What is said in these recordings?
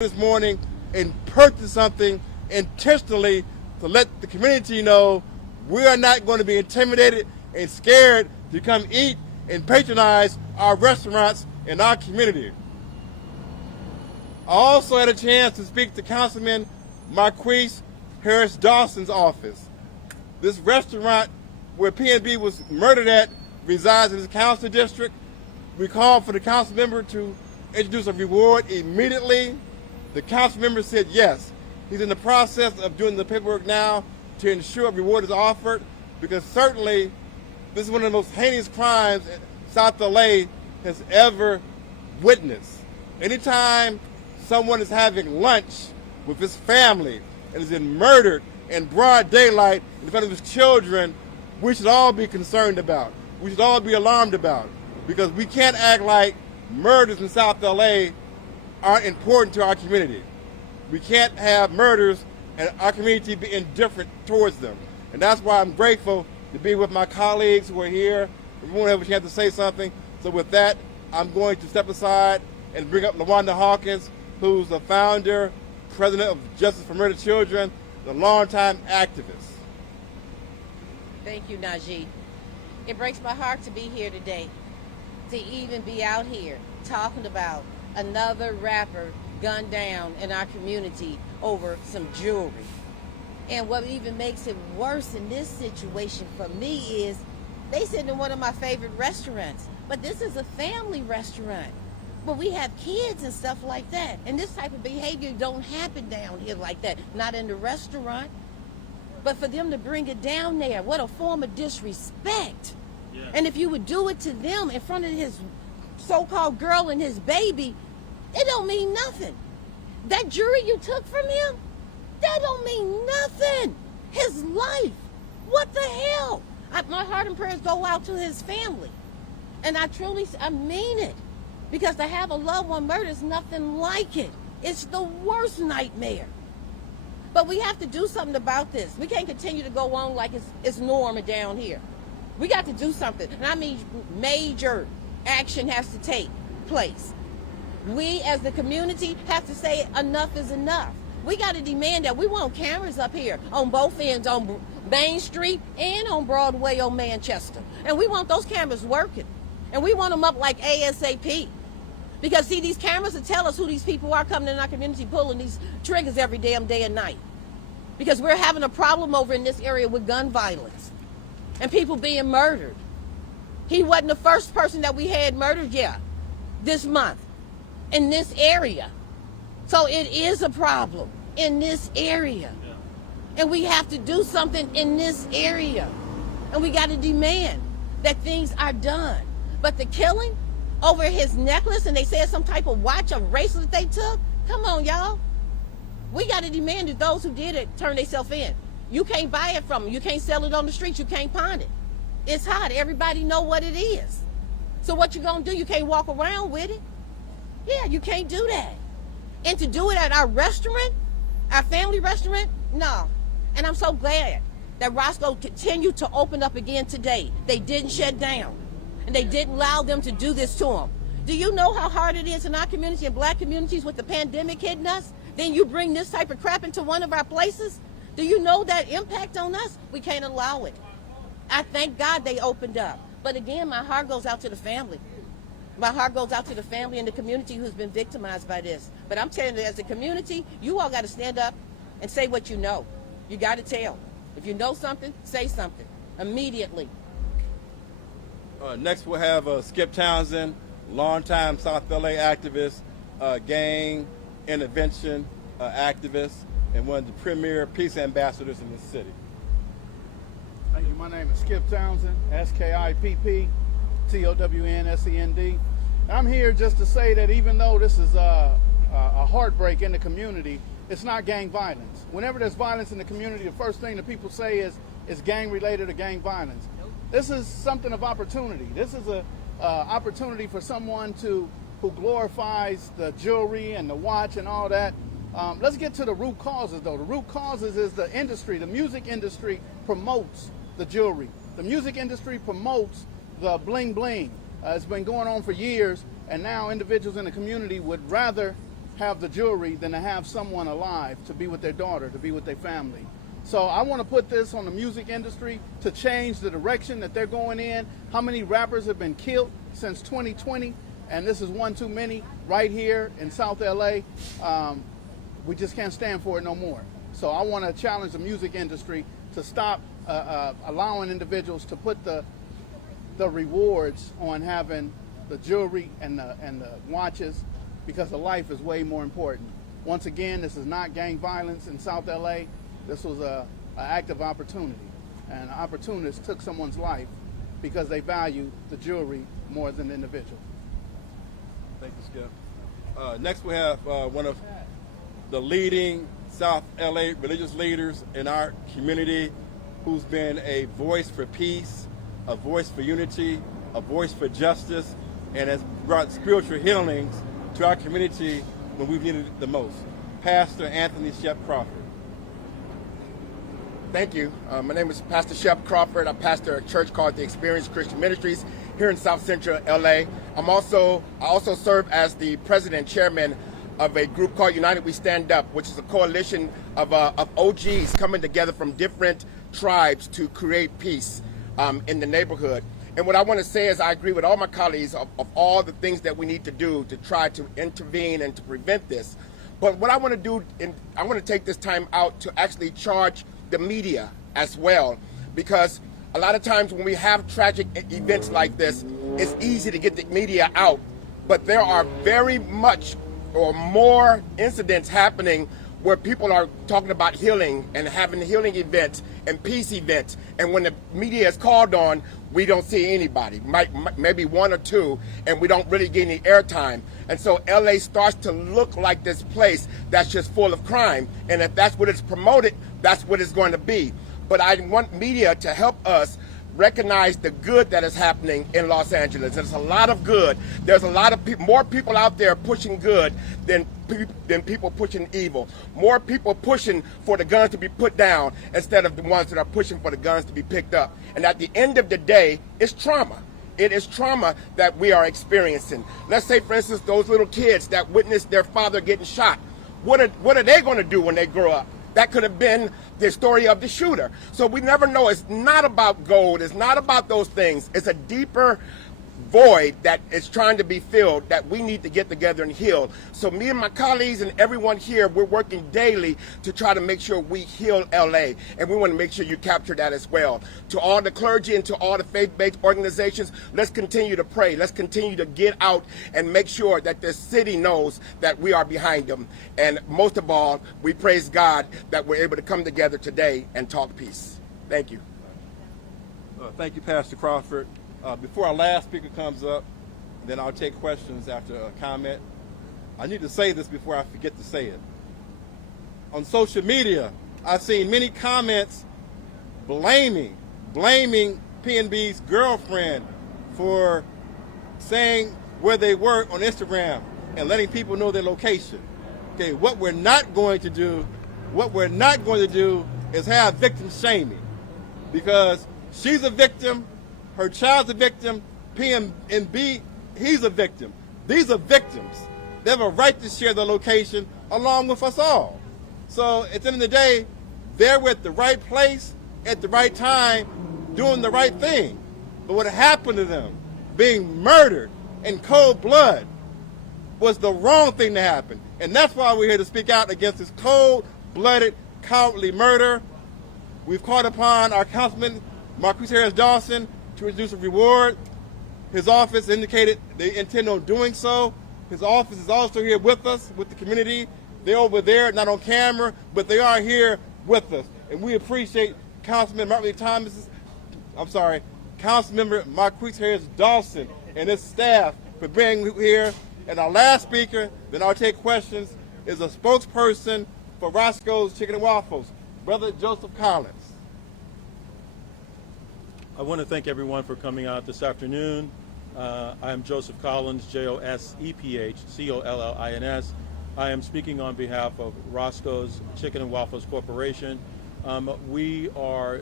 this morning and purchase something intentionally to let the community know we are not going to be intimidated and scared to come eat and patronize our restaurants in our community. I also had a chance to speak to Councilman Marquise Harris Dawson's office. This restaurant where PnB was murdered at resides in his council district. We called for the council member to introduce a reward immediately. The council member said yes. He's in the process of doing the paperwork now to ensure a reward is offered, because certainly this is one of the most heinous crimes South LA has ever witnessed. Anytime someone is having lunch with his family and is then murdered in broad daylight in front of his children, we should all be concerned about. We should all be alarmed about, because we can't act like murders in South LA aren't important to our community. We can't have murders and our community be indifferent towards them. And that's why I'm grateful to be with my colleagues who are here. Everyone have a chance to say something. So with that, I'm going to step aside and bring up LaWanda Hawkins, who's the founder, president of Justice for Murdered Children, the longtime activist. Thank you, Najee. It breaks my heart to be here today, to even be out here talking about another rapper gunned down in our community over some jewelry. And what even makes it worse in this situation for me is they sit in one of my favorite restaurants, but this is a family restaurant. But we have kids and stuff like that. And this type of behavior don't happen down here like that, not in the restaurant. But for them to bring it down there, what a form of disrespect. Yeah. And if you would do it to them in front of his so-called girl and his baby, it don't mean nothing. That jewelry you took from him, that don't mean nothing. His life, what the hell? My heart and prayers go out to his family. And I mean it. Because to have a loved one murdered is nothing like it. It's the worst nightmare. But we have to do something about this. We can't continue to go on like it's normal down here. We got to do something. And I mean major action has to take place. We as the community have to say enough is enough. We got to demand that. We want cameras up here on both ends, on Main Street and on Broadway on Manchester. And we want those cameras working. And we want them up like ASAP. Because, see, these cameras will tell us who these people are coming in our community pulling these triggers every damn day and night. Because we're having a problem over in this area with gun violence and people being murdered. He wasn't the first person that we had murdered yet this month in this area. So it is a problem in this area. Yeah. And we have to do something in this area. And we got to demand that things are done. But the killing over his necklace, and they said some type of watch or bracelet they took, come on, y'all. We got to demand that those who did it turn themselves in. You can't buy it from them. You can't sell it on the street. You can't pawn it. It's hot. Everybody know what it is. So what you gonna do? You can't walk around with it. Yeah, you can't do that. And to do it at our restaurant, our family restaurant, no. And I'm so glad that Roscoe continued to open up again today. They didn't shut down. And they didn't allow them to do this to them. Do you know how hard it is in our community and black communities with the pandemic hitting us? Then you bring this type of crap into one of our places? Do you know that impact on us? We can't allow it. I thank God they opened up. But again, my heart goes out to the family. My heart goes out to the family and the community who's been victimized by this. But I'm telling you, as a community, you all got to stand up and say what you know. You got to tell. If you know something, say something immediately. Next we'll have Skip Townsend, longtime South LA activist, gang intervention activist, and one of the premier peace ambassadors in the city. Thank you. My name is Skip Townsend, SKIPP-TOWNSEND. I'm here just to say that even though this is a heartbreak in the community, it's not gang violence. Whenever there's violence in the community, the first thing that people say is gang related or gang violence. This is something of opportunity. This is a opportunity for someone who glorifies the jewelry and the watch and all that. Let's get to the root causes, though. The root causes is the industry. The music industry promotes the jewelry. The music industry promotes the bling bling. It's been going on for years, and now individuals in the community would rather have the jewelry than to have someone alive to be with their daughter, to be with their family. So I want to put this on the music industry to change the direction that they're going in. How many rappers have been killed since 2020? And this is one too many right here in South LA. We just can't stand for it no more. So I want to challenge the music industry to stop allowing individuals to put the rewards on having the jewelry and the watches, because the life is way more important. Once again, this is not gang violence in South LA. This was an act of opportunity. And opportunists took someone's life because they value the jewelry more than the individual. Thank you, Skip. Next we have one of the leading South LA religious leaders in our community, who's been a voice for peace, a voice for unity, a voice for justice, and has brought spiritual healings to our community when we've needed it the most. Pastor Anthony Shep Crawford. Thank you. My name is Pastor Shep Crawford. I pastor a church called the Experience Christian Ministries here in South Central LA. I also serve as the president and chairman of a group called United We Stand Up, which is a coalition of OGs coming together from different tribes to create peace in the neighborhood. And what I want to say is I agree with all my colleagues of all the things that we need to do to try to intervene and to prevent this. But what I want to do, I want to take this time out to actually charge the media as well, because a lot of times when we have tragic events like this, it's easy to get the media out, but there are very much or more incidents happening where people are talking about healing and having healing events and peace events, and when the media is called on, we don't see anybody, maybe one or two, and we don't really get any airtime. And so LA starts to look like this place that's just full of crime, and if that's what it's promoted, that's what it's going to be. But I want media to help us recognize the good that is happening in Los Angeles. There's a lot of good. There's a lot of more people out there pushing good than people pushing evil. More people pushing for the guns to be put down instead of the ones that are pushing for the guns to be picked up. And at the end of the day, it's trauma. It is trauma that we are experiencing. Let's say, for instance, those little kids that witnessed their father getting shot. What are they going to do when they grow up? That could have been the story of the shooter. So we never know. It's not about gold. It's not about those things. It's a deeper void that is trying to be filled that we need to get together and heal. So me and my colleagues and everyone here, we're working daily to try to make sure we heal LA, and we want to make sure you capture that as well. To all the clergy and to all the faith-based organizations, let's continue to pray. Let's continue to get out and make sure that the city knows that we are behind them. And most of all, we praise God that we're able to come together today and talk peace. Thank you. Thank you, Pastor Crawford. Before our last speaker comes up, then I'll take questions after a comment. I need to say this before I forget to say it. On social media, I've seen many comments blaming PnB's girlfriend for saying where they were on Instagram and letting people know their location. Okay, what we're not going to do is have victim shaming, because she's a victim. Her child's a victim. PnB, he's a victim. These are victims. They have a right to share their location along with us all. So at the end of the day, they're at the right place at the right time doing the right thing. But what happened to them, being murdered in cold blood, was the wrong thing to happen. And that's why we're here to speak out against this cold-blooded, cowardly murder. We've called upon our Councilman, Marquise Harris Dawson, to introduce a reward. His office indicated they intend on doing so. His office is also here with us, with the community. They're over there, not on camera, but they are here with us. And we appreciate Councilmember Marquise Harris Dawson and his staff for being here. And our last speaker, then I'll take questions, is a spokesperson for Roscoe's Chicken and Waffles, Brother Joseph Collins. I want to thank everyone for coming out this afternoon. I'm Joseph Collins, Joseph Collins. I am speaking on behalf of Roscoe's Chicken and Waffles Corporation. We are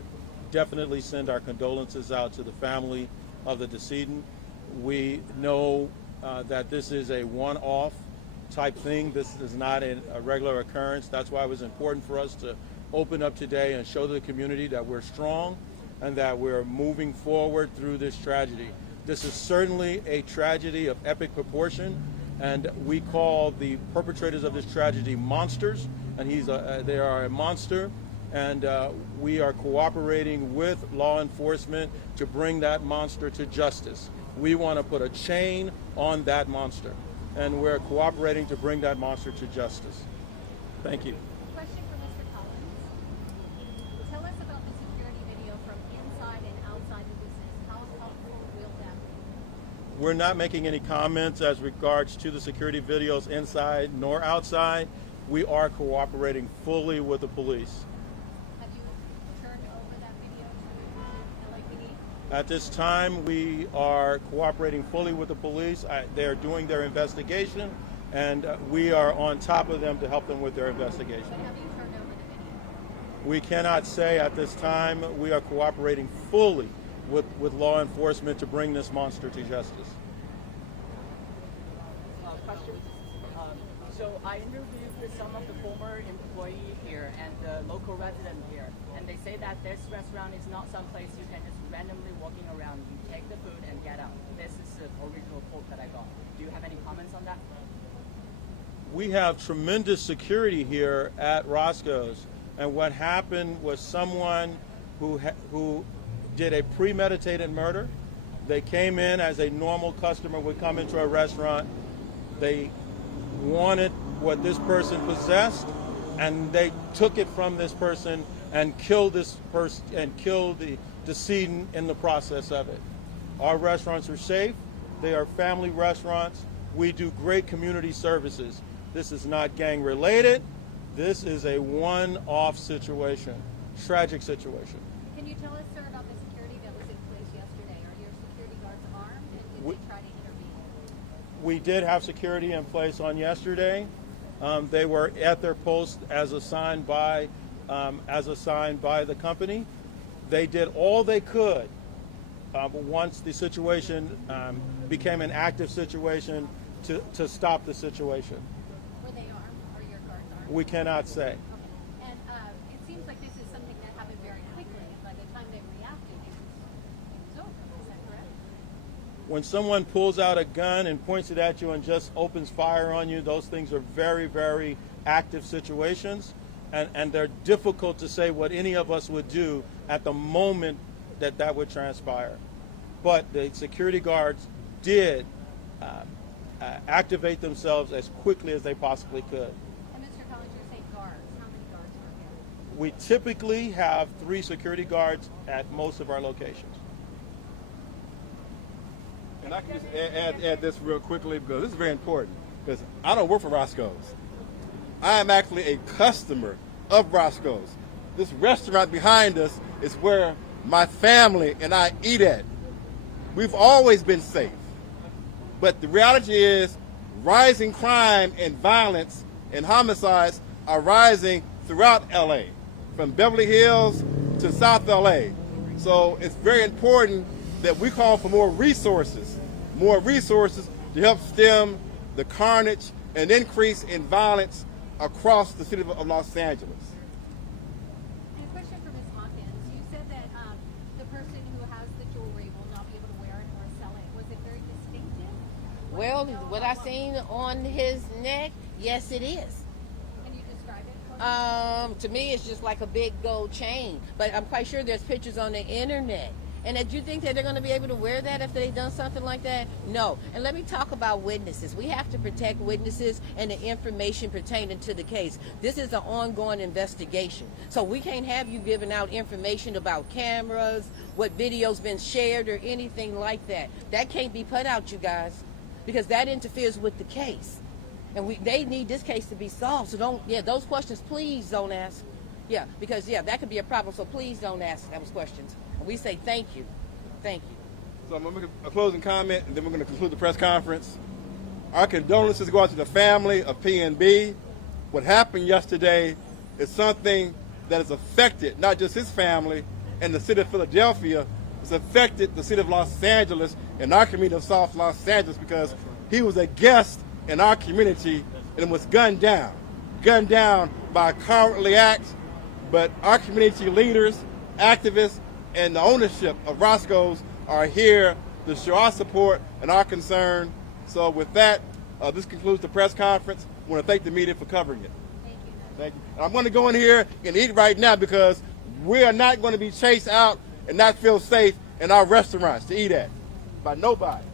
definitely send our condolences out to the family of the decedent. We know that this is a one-off type thing. This is not a regular occurrence. That's why it was important for us to open up today and show the community that we're strong and that we're moving forward through this tragedy. This is certainly a tragedy of epic proportion, and we call the perpetrators of this tragedy monsters, and they are a monster, and we are cooperating with law enforcement to bring that monster to justice. We want to put a chain on that monster, and we're cooperating to bring that monster to justice. Thank you. Question for Mr. Collins. Tell us about the security video from inside and outside the business. How helpful will that be? We're not making any comments as regards to the security videos inside nor outside. We are cooperating fully with the police. Have you turned over that video to LAPD? At this time, we are cooperating fully with the police. They are doing their investigation, and we are on top of them to help them with their investigation. But have you turned over the video? We cannot say at this time. We are cooperating fully with law enforcement to bring this monster to justice. Question. So I interviewed with some of the former employee here and the local resident here, and they say that this restaurant is not some place you can just randomly walking around. You take the food and get out. This is the original quote that I got. Do you have any comments on that? We have tremendous security here at Roscoe's, and what happened was someone who did a premeditated murder. They came in as a normal customer would come into a restaurant. They wanted what this person possessed, and they took it from this person and killed this person and killed the decedent in the process of it. Our restaurants are safe. They are family restaurants. We do great community services. This is not gang related. This is a one-off situation, tragic situation. Can you tell us, sir, about the security that was in place yesterday? Are your security guards armed, and did they try to intervene? We did have security in place on yesterday. They were at their post as assigned by the company. They did all they could once the situation became an active situation to stop the situation. Were they armed? Are your guards armed? We cannot say. Okay. And it seems like this is something that happened very quickly, and by the time they reacted, it was over. Is that correct? When someone pulls out a gun and points it at you and just opens fire on you, those things are very, very active situations, and they're difficult to say what any of us would do at the moment that would transpire. But the security guards did activate themselves as quickly as they possibly could. And Mr. Collins, you're saying guards. How many guards are there? We typically have 3 security guards at most of our locations. And I can just add this real quickly because this is very important, because I don't work for Roscoe's. I am actually a customer of Roscoe's. This restaurant behind us is where my family and I eat at. We've always been safe. But the reality is rising crime and violence and homicides are rising throughout LA, from Beverly Hills to South LA. So it's very important that we call for more resources to help stem the carnage and increase in violence across the city of Los Angeles. And a question for Ms. Hawkins. You said that the person who has the jewelry will not be able to wear it or sell it. Was it very distinctive? Well, what I seen on his neck, yes, it is. Can you describe it? To me, it's just like a big gold chain. But I'm quite sure there's pictures on the internet. And do you think that they're going to be able to wear that if they've done something like that? No. And let me talk about witnesses. We have to protect witnesses and the information pertaining to the case. This is an ongoing investigation. So we can't have you giving out information about cameras, what video's been shared, or anything like that. That can't be put out, you guys, because that interferes with the case. And they need this case to be solved. So those questions, please don't ask. Yeah, because, that could be a problem. So please don't ask those questions. And we say thank you. Thank you. So I'm going to make a closing comment, and then we're going to conclude the press conference. Our condolences go out to the family of PnB. What happened yesterday is something that has affected not just his family and the city of Philadelphia, it's affected the city of Los Angeles and our community of South Los Angeles, because he was a guest in our community and was gunned down by cowardly acts. But our community leaders, activists, and the ownership of Roscoe's are here to show our support and our concern. So with that, this concludes the press conference. I want to thank the media for covering it. Thank you. Thank you. And I'm going to go in here and eat right now because we are not going to be chased out and not feel safe in our restaurants to eat at by nobody.